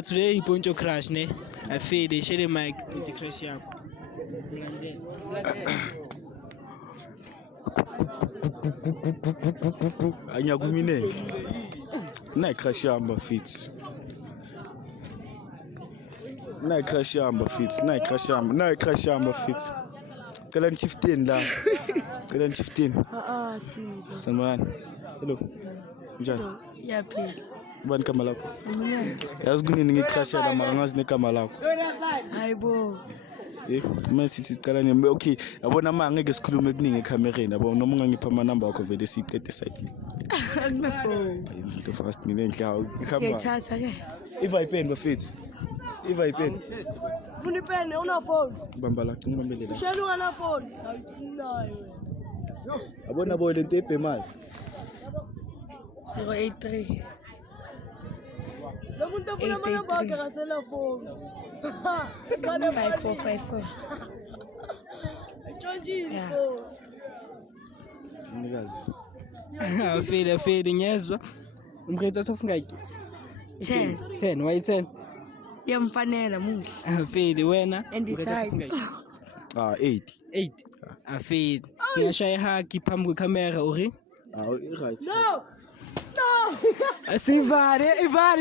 Today iponcho crash ne. Afide share mic with crash yakho. Anyakuminele. Na crash yamba fit. Na crash yamba fit. Kala 15 la. Kala 15. Si. Samani. Hello. Njani? Yapi. Bani kama lako. Mwenye. Yazi kunini ngicrash la mara ngazi ne kama lako. Hayibo. Masithi siqala nini? Okay, yabona manje ngeke sikhulume kuningi ekamereni. Yabo noma ungangipha ama number akho vele siqede side. Akunaphone. Izinto fast mina enhlawo. Ngiyathatha ke. Iva ipen bafethu. Iva ipen. Funa ipene una phone. Bamba la ngibambelela. Shela ungana phone. Awusinayo. Yabona bo lento ebhemayo. 083. Lo muntu ofuna ama number akhe ngasela phone. 5454. Tshonjini phone. Nikazi. Afide ngezwa. Umkhetha asafunga 10 why 10? Yamfanela muhle. Afide wena. And decide. 8. Afide. Ngiyashaya haki phambi kwecamera uri? Right. No. Asivale, ivale.